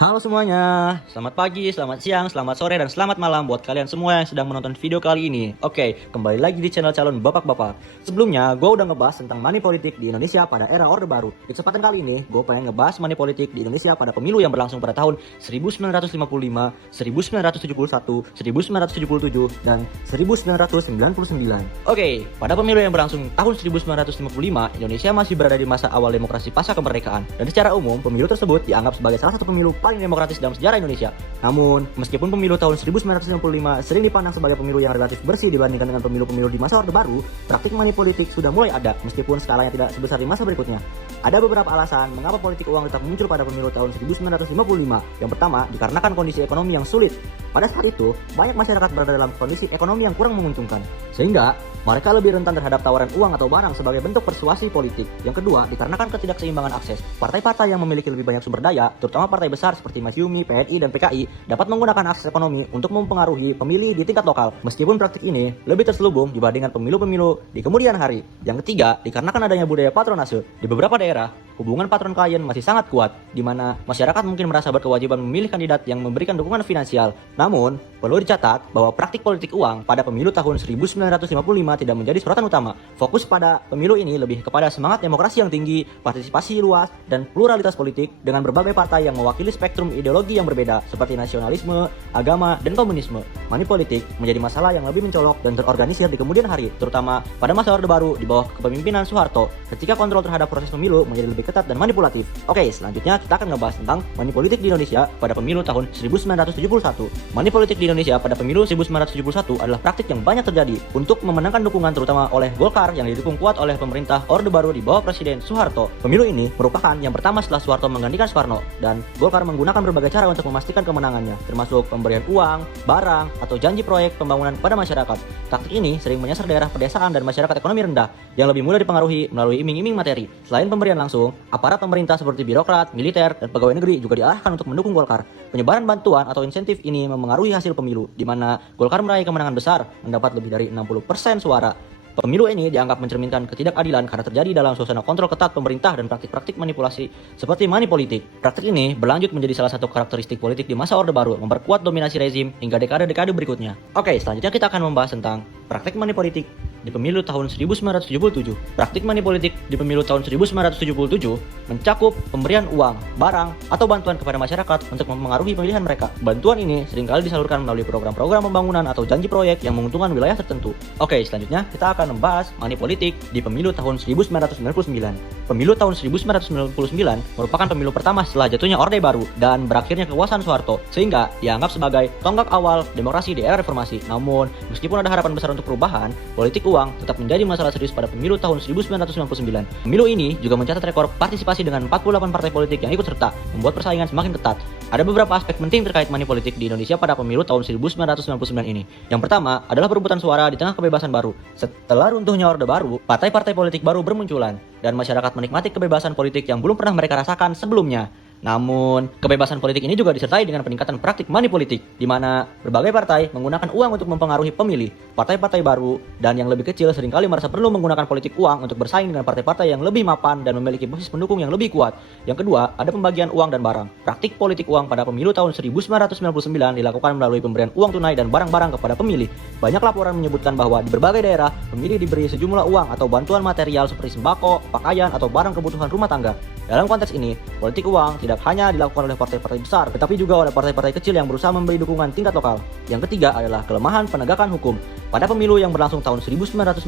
Halo semuanya, selamat pagi, selamat siang, selamat sore, dan selamat malam buat kalian semua yang sedang menonton video kali ini. Oke, kembali lagi di channel calon bapak-bapak. Sebelumnya, gue udah ngebahas tentang money politik di Indonesia pada era Orde Baru. Di kesempatan kali ini, gue pengen ngebahas money politik di Indonesia pada pemilu yang berlangsung pada tahun 1955, 1971, 1977, dan 1999. Oke, pada pemilu yang berlangsung tahun 1955, Indonesia masih berada di masa awal demokrasi pasca kemerdekaan. Dan secara umum, pemilu tersebut dianggap sebagai salah satu pemilu paling demokratis dalam sejarah Indonesia. Namun, meskipun pemilu tahun 1955 sering dipandang sebagai pemilu yang relatif bersih dibandingkan dengan pemilu-pemilu di masa Orde Baru, praktik money politik sudah mulai ada meskipun skalanya tidak sebesar di masa berikutnya. Ada beberapa alasan mengapa politik uang tetap muncul pada pemilu tahun 1955. Yang pertama, dikarenakan kondisi ekonomi yang sulit. Pada saat itu, banyak masyarakat berada dalam kondisi ekonomi yang kurang menguntungkan, sehingga mereka lebih rentan terhadap tawaran uang atau barang sebagai bentuk persuasi politik. Yang kedua, dikarenakan ketidakseimbangan akses. Partai-partai yang memiliki lebih banyak sumber daya, terutama partai besar seperti Masyumi, PNI, dan PKI, dapat menggunakan akses ekonomi untuk mempengaruhi pemilih di tingkat lokal. Meskipun praktik ini lebih terselubung dibandingkan pemilu-pemilu di kemudian hari. Yang ketiga, dikarenakan adanya budaya patronase. Di beberapa daerah, hubungan patron klien masih sangat kuat, di mana masyarakat mungkin merasa berkewajiban memilih kandidat yang memberikan dukungan finansial. Namun, perlu dicatat bahwa praktik politik uang pada pemilu tahun 1955 tidak menjadi sorotan utama. Fokus pada pemilu ini lebih kepada semangat demokrasi yang tinggi, partisipasi luas, dan pluralitas politik dengan berbagai partai yang mewakili spektrum ideologi yang berbeda seperti nasionalisme, agama, dan komunisme. Money politik menjadi masalah yang lebih mencolok dan terorganisir di kemudian hari, terutama pada masa Orde Baru di bawah kepemimpinan Soeharto, ketika kontrol terhadap proses pemilu menjadi lebih ketat dan manipulatif. Oke, selanjutnya kita akan ngebahas tentang money politik di Indonesia pada pemilu tahun 1971. Money politik di Indonesia pada pemilu 1971 adalah praktik yang banyak terjadi untuk memenangkan dukungan terutama oleh Golkar yang didukung kuat oleh pemerintah Orde Baru di bawah Presiden Soeharto. Pemilu ini merupakan yang pertama setelah Soeharto menggantikan Soekarno, dan Golkar menggunakan berbagai cara untuk memastikan kemenangannya, termasuk pemberian uang, barang, atau janji proyek pembangunan kepada masyarakat. Taktik ini sering menyasar daerah pedesaan dan masyarakat ekonomi rendah yang lebih mudah dipengaruhi melalui iming-iming materi. Selain pemberian langsung, aparat pemerintah seperti birokrat, militer, dan pegawai negeri juga diarahkan untuk mendukung Golkar. Penyebaran bantuan atau insentif ini memengaruhi hasil pemilu, di mana Golkar meraih kemenangan besar, mendapat lebih dari 60% suara. Pemilu ini dianggap mencerminkan ketidakadilan karena terjadi dalam suasana kontrol ketat pemerintah dan praktik-praktik manipulasi seperti money politik. Praktik ini berlanjut menjadi salah satu karakteristik politik di masa Orde Baru, memperkuat dominasi rezim hingga dekade-dekade berikutnya. Oke, selanjutnya kita akan membahas tentang praktik money politik di pemilu tahun 1977. Praktik money politik di pemilu tahun 1977 mencakup pemberian uang, barang, atau bantuan kepada masyarakat untuk mempengaruhi pemilihan mereka. Bantuan ini seringkali disalurkan melalui program-program pembangunan atau janji proyek yang menguntungkan wilayah tertentu. Oke, selanjutnya kita akan membahas money politik di pemilu tahun 1999. Pemilu tahun 1999 merupakan pemilu pertama setelah jatuhnya Orde Baru dan berakhirnya kekuasaan Soeharto, sehingga dianggap sebagai tonggak awal demokrasi di era reformasi. Namun, meskipun ada harapan besar untuk perubahan, politik uang tetap menjadi masalah serius pada pemilu tahun 1999. Pemilu ini juga mencatat rekor partisipasi dengan 48 partai politik yang ikut serta, membuat persaingan semakin ketat. Ada beberapa aspek penting terkait money politik di Indonesia pada pemilu tahun 1999 ini. Yang pertama adalah perebutan suara di tengah kebebasan baru. Setelah runtuhnya Orde Baru, partai-partai politik baru bermunculan, dan masyarakat menikmati kebebasan politik yang belum pernah mereka rasakan sebelumnya. Namun, kebebasan politik ini juga disertai dengan peningkatan praktik money politik, di mana berbagai partai menggunakan uang untuk mempengaruhi pemilih. Partai-partai baru dan yang lebih kecil seringkali merasa perlu menggunakan politik uang untuk bersaing dengan partai-partai yang lebih mapan dan memiliki basis pendukung yang lebih kuat. Yang kedua, ada pembagian uang dan barang. Praktik politik uang pada pemilu tahun 1999 dilakukan melalui pemberian uang tunai dan barang-barang kepada pemilih. Banyak laporan menyebutkan bahwa di berbagai daerah, pemilih diberi sejumlah uang atau bantuan material seperti sembako, pakaian, atau barang kebutuhan rumah tangga. Dalam konteks ini, politik uang tidak hanya dilakukan oleh partai-partai besar, tetapi juga oleh partai-partai kecil yang berusaha memberi dukungan tingkat lokal. Yang ketiga adalah kelemahan penegakan hukum. Pada pemilu yang berlangsung tahun 1999,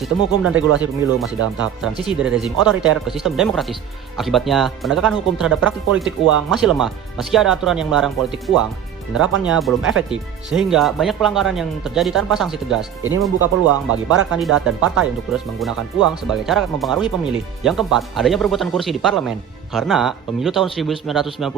sistem hukum dan regulasi pemilu masih dalam tahap transisi dari rezim otoriter ke sistem demokratis. Akibatnya, penegakan hukum terhadap praktik politik uang masih lemah. Meski ada aturan yang melarang politik uang, penerapannya belum efektif, sehingga banyak pelanggaran yang terjadi tanpa sanksi tegas. Ini membuka peluang bagi para kandidat dan partai untuk terus menggunakan uang sebagai cara mempengaruhi pemilih. Yang keempat, adanya perebutan kursi di parlemen. Karena pemilu tahun 1999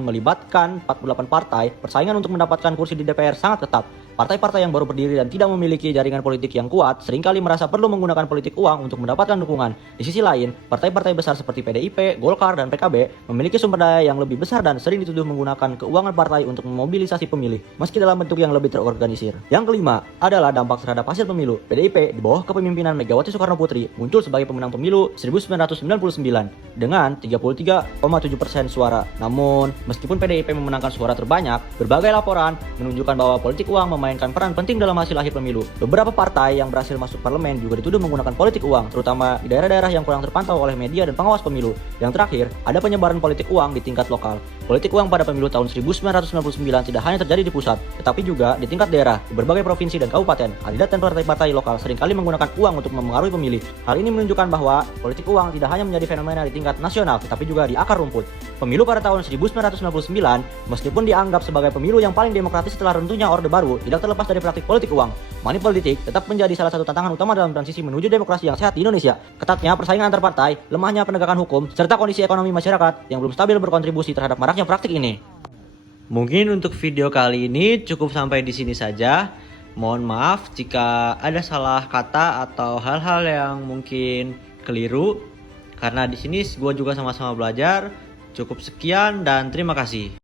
melibatkan 48 partai, persaingan untuk mendapatkan kursi di DPR sangat ketat. Partai-partai yang baru berdiri dan tidak memiliki jaringan politik yang kuat seringkali merasa perlu menggunakan politik uang untuk mendapatkan dukungan. Di sisi lain, partai-partai besar seperti PDIP, Golkar, dan PKB memiliki sumber daya yang lebih besar dan sering dituduh menggunakan keuangan partai untuk memobilisasi pemilih, meski dalam bentuk yang lebih terorganisir. Yang kelima adalah dampak terhadap hasil pemilu. PDIP di bawah kepemimpinan Megawati Soekarno Putri muncul sebagai pemenang pemilu 1999 dengan 33 23,7% suara. Namun, meskipun PDIP memenangkan suara terbanyak, berbagai laporan menunjukkan bahwa politik uang memainkan peran penting dalam hasil akhir pemilu. Beberapa partai yang berhasil masuk parlemen juga dituduh menggunakan politik uang, terutama di daerah-daerah yang kurang terpantau oleh media dan pengawas pemilu. Yang terakhir, ada penyebaran politik uang di tingkat lokal. Politik uang pada pemilu tahun 1999 tidak hanya terjadi di pusat, tetapi juga di tingkat daerah, di berbagai provinsi dan kabupaten. Kandidat dan partai-partai lokal seringkali menggunakan uang untuk mempengaruhi pemilih. Hal ini menunjukkan bahwa politik uang tidak hanya menjadi fenomena di tingkat nasional, tetapi juga di akar rumput. Pemilu pada tahun 1999, meskipun dianggap sebagai pemilu yang paling demokratis setelah runtuhnya Orde Baru, tidak terlepas dari praktik politik uang. Money politik tetap menjadi salah satu tantangan utama dalam transisi menuju demokrasi yang sehat di Indonesia. Ketatnya persaingan antar partai, lemahnya penegakan hukum, serta kondisi ekonomi masyarakat yang belum stabil berkontribusi terhadap maraknya praktik ini. Mungkin untuk video kali ini cukup sampai di sini saja. Mohon maaf jika ada salah kata atau hal-hal yang mungkin keliru. Karena di sini gue juga sama-sama belajar. Cukup sekian dan terima kasih.